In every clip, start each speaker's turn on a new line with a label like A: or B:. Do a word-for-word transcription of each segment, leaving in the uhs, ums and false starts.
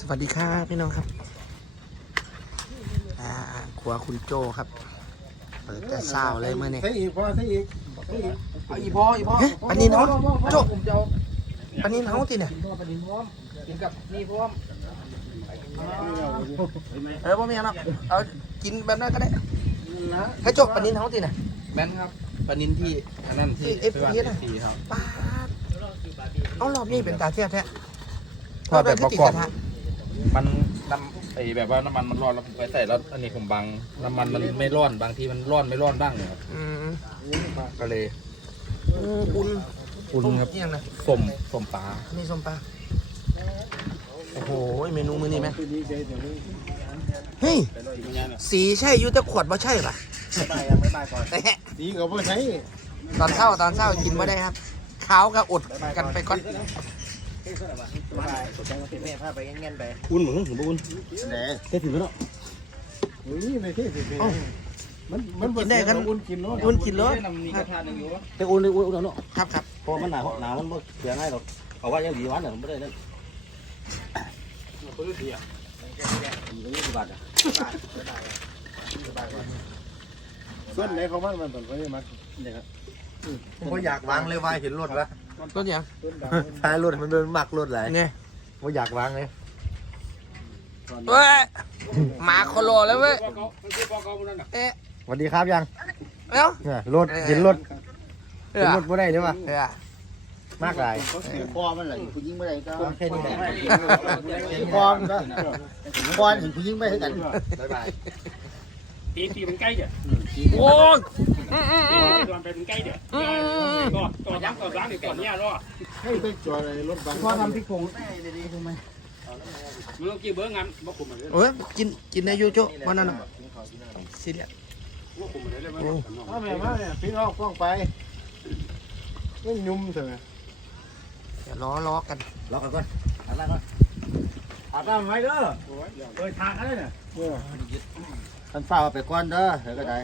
A: วัสดีครับพี่น้องครับอ่าครัวคุณโจครับเปิดแต่เช้าเลยเมื่อนี้
B: ใส่อีกพอใส่อีกใส่อีก
C: เอาอีพออีพอ
A: เฮ้ยปลานินเขาโจ
C: ผมจะเอา
A: ปลานินเขาทีเนี่ย
C: กินพวกปลาดินพร้อมกินกับนี่พร้อม
A: เออพ่อแม่ครับเอากินแบบนั้นก็ได้ให้โจปลานินเขาทีเนี่ย
C: แบนครับปลานินที่อันนั้นที่
A: ที่ เอฟ พี นะ
C: ครับ
A: ป้าดเอารอบนี้เป็นตาเทียบแท้
C: ทอดแบบประกอบ
A: ติดระทะ
C: มันน้ำไอแบบว่าน้ำมันมันร้อนแล้วผมไปใส่แล้วอันนี้ผมบังน้ำมันมันไม่ร้อนบางทีมันร้อนไม่ร้อนบ้างเนี่ยครับ
A: อืม
C: ก็เลย
A: อืมอุ่น
C: อุ่นครับ
A: ต้มเนี่ยนะ
C: สมสมปลา
A: นี่ส้มปลาโอ้โหเมนูมือนี้ไหมเฮ้ยสีใช่อยูแต่ขวดว่าใช่ป่ะ
B: ไม่ได้ยังไม่ได้ก่อน
A: แต่
B: ดีกว่าไม่ใช่
A: ตอนเช้าตอนเช้ากินไม่ได้ครับขาวก็อดกันไปก่อน
B: แม่พาไปเงี้ยไป
C: อุ่นเหมือนถึงอุ่น
B: ไหน
C: แค่ถึงแล้ว
B: นี่ไม่ใช่สิมันมันอุ่นกินเนาะ
A: อุ่นกินเลย
C: มีกระทะหนึ่งอยู่
D: แต่อุ่นเลยอุ่นอุ่นเนาะ
A: ครับครับ
D: พอมันหนาวหนาวมันบ่เสียง่ายหรอกเอาว่ายังดีวันเนี่ยมันไม่ได้นั่นดีอ่ะยี่สิบบาทอ่ะ
B: ส่วนไหนเขามันมันเป็นคนที่มัก
D: เนี่ยครับ
E: ผมอยากวางเลยวายเห็นรถแล้ว
A: ต้นยัง
E: ท้ายรถมันเดินหมักรถไหล
A: เนี่ย
E: ผมอยากวางเลย
A: เว้ยหมาโคโลแล้วเว้ยเอ๊ะ
E: สวัสดีครับยัง
A: เอ้า
E: เนี่ยรถเห็นรถ
A: เอ
E: เห็น
A: อ
E: รถบ่ได้ใช่ปะ
A: เออ
E: มากหลาย
B: เขาถือคอมันเลยผู้หญิงไม่ได้ก็
E: แค่นี้แหละ
B: คอมันก็คอเห็นผู้หญิงไม่ให้กัน
F: ตีตีมันใกล้เดี๋ยว
A: โอ้ยอืมอืมอืม
F: ตอนไปมันใกล้เดี๋ยว
A: อืม
F: ต่อต่อยักษ์ต่อร้านเดี๋ยวก่อนเนี่ยรอ
B: ให้ไปจอดรถบัง
C: พอทำพริกผง
F: มึงต้องกี่เบอร์งานบ่คุมมาเลย
A: โอ้ยกินกินในยูโจวันนั้นน่ะสิเนี่ย
F: บ่คุมมาเลยเลย
A: โอ้
B: มาแม่มาเนี่ยพี่น้องฟ้องไปไม่ยุ่มเถอะ
A: เดี๋ยวล้อล้อกัน
D: รอกันก่อนอาบน้ำก่อนอาบน้ำไว้เด้อเปิดทางกันเลยเนี่ยท่านฝ้าไปก่อนเด้อเดี๋ยวก็ได้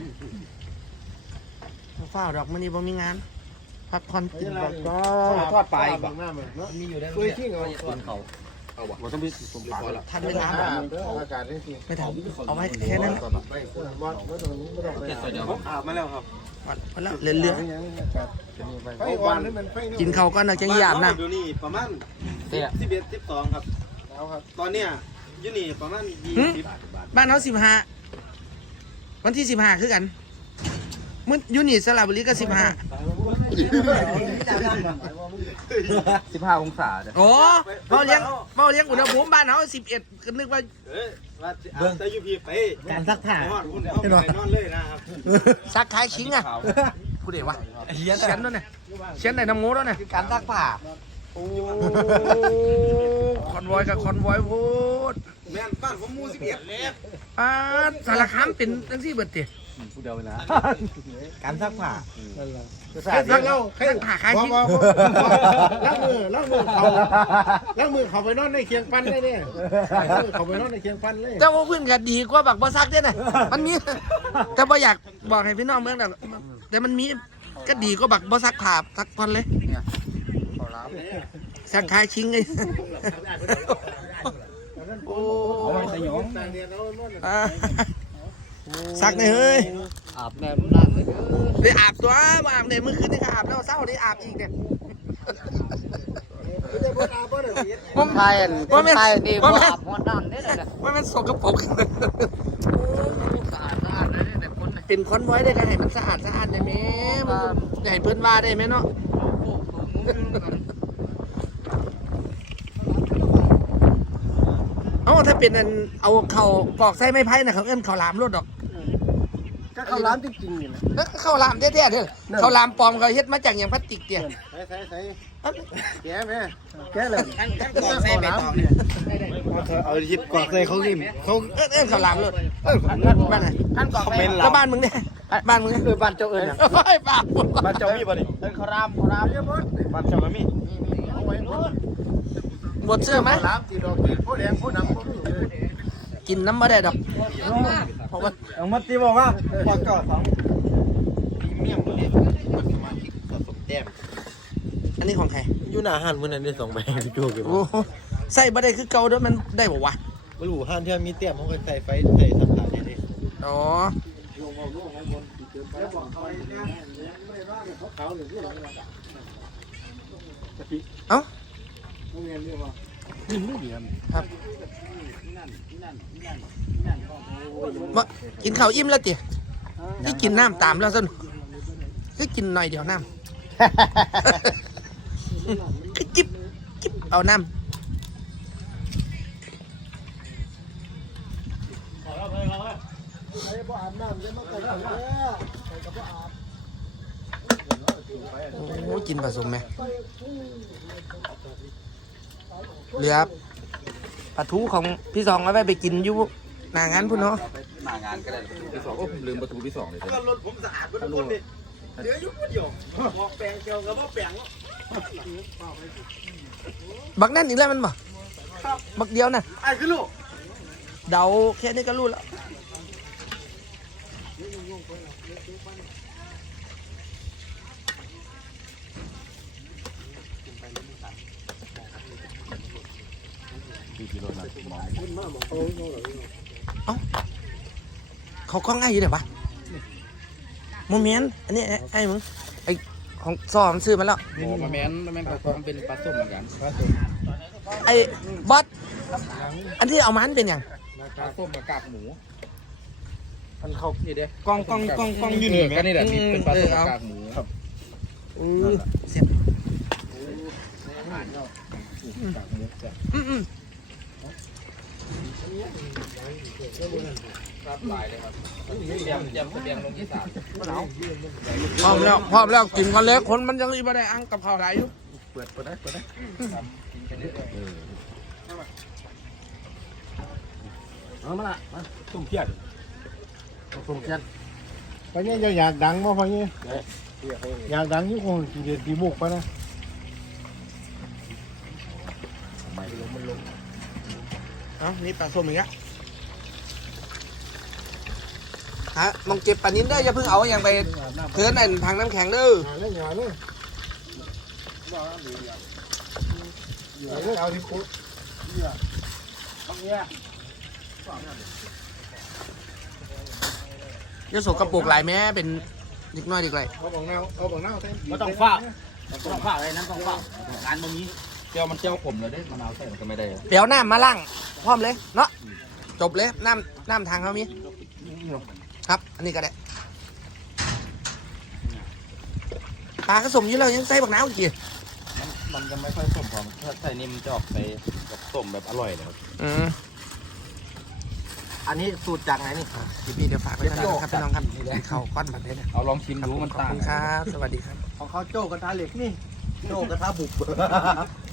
A: เฝ้าดอกมันนี่บ่มีงาน พักผ่อนกินก่อน
B: ก็
C: ทอดปลาอีก
B: บังหน้ามันเนาะ
C: มีอยู่ได้
B: คุยขี้เอา
C: ตอนเขาเอาวะมันต้องมีสมปลาแล้ว
A: ทันเวลา
B: อ
A: บ่
B: ากาศได้สิ
A: ไม่ทันเอาไว้แค่นั้นแหละ
B: บอลไม่ต้องไม่ต้องไป
C: เดี๋ยว
F: อาบมาแล้วครับ
A: วันวันละเรื่อย
B: ไฟอ่อนนี่มันไฟ
A: ๆกินข้าวก่อนนะจังหยาบนะ
G: เดี๋ยวนี้ประมาณ
C: เนี่ย
G: สิบเอ็ดสิบสองครับ
B: เอาครับ
G: ตอนเนี้ยอยู่นี่ประมาณยี่สิบ
A: บ้านเขาสิบห้าวันที่สิบห้าคือกันมึงยูนิสระบุรีก็สิบห้า
C: สิบห้าองศาเด้อ
A: โอ้เบาเลี้ยงเบาเลี้ยงอุณหภูมิบ้านเขาสิบเอ็ดก็นึกว่า
G: เอ้ยว่าอาจจะอยู่พี่ไป
E: การซักผ้า
G: นอนคุณเอาไปนอนเลยนะครับ
A: ซักคล้ายชิงอ่ะพูดเดี๋ยววะเชียนด้วยเนี่ยเชียนในน้ำงูด้วยเนี่ย
D: การซักผ้า
A: โอ้คอนวอยกับคอนวอยพูด
G: แม่นบ้านผมหมู่สิบเอ็ดเลย
A: อ่าสารคามเป็นตั้งสี่เบิดเตี๋ย
D: ผู้เดียวนะ
E: การซักผ้า
B: ใครทักเล่าใคร
A: ผ่าคล้ายชิง
B: ล้างมือล้างมือเขาล้างมือเขาไปนอนในเคียงปั้นได้เนี่ยเขาไปนอนในเคียงปั้นเลย
A: แต่ว่าเพื่อนก็ดีกว่าบักบอซักเด้น่ะมันมีแต่บ่อยากบอกให้พี่น้องเมืองแต่แต่มันมีก็ดีกว่าบักบอซักผ่าซักพอนเลยซักคล้ายชิงเลยโอ้
C: สยอง
A: อ่าซักเลยเฮ้ย
D: อาบแม่น้ำเลย
A: ได้อาบตัวมาอาบเนี่ยเมื่อคืนนี่ก็อาบแล้วเศร้าได้อาบอีกเนี่ย
D: ผมไทยผมไทยนี่ผมอาบหัวน้ำนี่แหละ
A: ว่ามันสกปรก
D: สะอาดสะอาดเลยเนี่ยคน
A: เป็นคนไว้ได้ก็ให้มันสะอาดสะอาดได้ไหมมันให้เพื่อนว่าได้ไหมเนาะเอ้าถ้าเป็นอันเอาเข่าปอกไส้ไม้ไผ่น่ะเขาเอิ้นข้าวหลามรดดอก
B: ก็เขาร้านจริงๆนี่แหละ
A: แล้วข้าวหลามแท้ๆเด้อข้าวหลามปลอมเขาเฮ็ดมาจากอย่างพลาสติกเตี้ย
B: ใส่ใส่ใส่แกแม่แกเลย
C: ท่านท่านกรอกใส่ใบตองเนี่ย
E: เอาหยิบกวาดเลยเขาริมเขา
A: เอิ้นเอิ้นข้าวหลามรดบ้านไหน
C: ท่านกรอกใส่
A: ก็บ้านมึงเนี่ยบ้านมึง
E: เออบ้านเจ้าเอิญ
A: โอ้ยบ้าปุ๊บ
E: บ้านเจ้ามีบ่นี่
C: เป็นครามคราม
E: บ้านเจ้าก็มี
A: หมดเสื้อไหม
B: ร้านตีดอกตีผู้แดงผู้ดำผู้
A: กินน้ำบ่ได้ดอกเพราะว่า
E: เอามาตีบอกว่าปากกอดสอง
G: เมี่ยงตัวนี้สมาชิกสะสมแต้ม
A: อันนี้ของใคร
E: อยู่หน้าหันมื้อนั้นได้ส่งไปให้พี่โจ้เก็บ
A: โอ้โหใส่บ่ได้คือเก่าเด้อมันได้บ่วะ
E: ไม่รู้ห้านที่มีเตี้ยมเขาก็ใส่ไฟใส่สับขาเนี่ยดิ
A: อ๋อเอ้าครับบ่กินข้าวอิ่มแล้วติที่กินน้ำตามแล้วซั่นคือกินหน่อยเดียวน้ำ คือจิบจิบเอาน้ำโอ้กินผสมไหมเหลือปลาทูของพี่สองเอาไว้ไปกินอยู่หน้างานพุ่นเนาะ
C: หน้างานก็ได้พี่สองโอ้ผมลืมประตูพี่สองเลย
G: รถผมสะอาดทุกคนเลยเหลืออยู่คนเดียวบอกแปลงเกี่ยวกับว่าแปลง
A: บักนั่นอีกแล้วมันบ่บักเดียวน่ะ
G: ไอ้คือลูก
A: เดาแค่นี้ก็รู้แล้วเอ้าเขาก็ง่ายอยู่เดี๋ยวปะโมเมนต์อันนี้ไอ้ไอ้มึงไอ้ของซอมนซื้อมาแล้ว
C: โอ้มาแม่นมาแม่นมันเป็นปลาส้มเหมือนกัน
A: ไอ้บอสอันที่เอามันเป็นอย่าง
C: ปลาส้มกับกากหมู
E: มันเขา
C: นี่เด้
E: กองกองกองกองอยู่นี่
C: ก็นี่แหละนี่เป็นปลาส้มกับกากหมูครับ
A: อือเสร็จอืมอืม
C: ครับหลายเลยครับเตรียมเตรียมเตรียมลงที่สาม
A: พร้อมแล้วพร้อมแล้วกินกันเลยคนมันยังอีบ่ได้อังกับข้าวได้อยู่
C: เปิดเปิดได้เปิดได้ครับกินไปเรื่อย
E: เอามาละมาต้มเพี้ยนต้มเพี้ยน
B: ไปเนี่ยจะอยากดังมั้ไปเนี่ยอยากดังอยี่คงกี่เดือนกี่บุกไปนะ
A: เอ้านี่ปลาส้มอีกแล้วฮะมองเก็บปลานิ้นได้ออย่าเพิ่งเอาอย่างไปเทือนนั่นทางน้ำแข็งเด้อ
B: หาเลยหาเลยหาเลยเอาที่ปุ๊บ
A: เดี๋ยวสกปรกหลายแม่เป็นเด็กน้อยเด็กไร
B: เอาบังเน่าเอาบังเน่าแทน
D: ไม่ต้องฝ้าไม่ต้องฝ้าอะไรนั้นต้องฝ้างานบ่มี
C: ๆเจียวมันเจียวผมเลยได้มะนาวใส่มันก็ไม่ได้
A: เดี๋ยวน้ำมาล่างพร้อมเลยเนาะจบเลยน้ำน้ำทางเขามีครับ อันนี้ก็ได้ปลากระสมอยู่แล้วยังใส่บักน้ำอีกที
C: มันมันยังไม่ค่อยส้มพอถ้าใส่นี่มันจะออกไปแบบส้มแบบอร่อยเลยครับ
A: อืม
E: อันนี้สูตรจากไหนนี่
A: พี่พี่เดี๋ยวฝากไว้ก่อนนะครับพี่น้องครับเขาก้อนบัตรเลยนะ
C: เอาลองชิมดูมัน
A: ขอบ
C: ต่าง
A: คุณครับ สวัสดีครับ
E: ของเขาโจ้กระทะเหล็กนี่โจ้กระทะบุก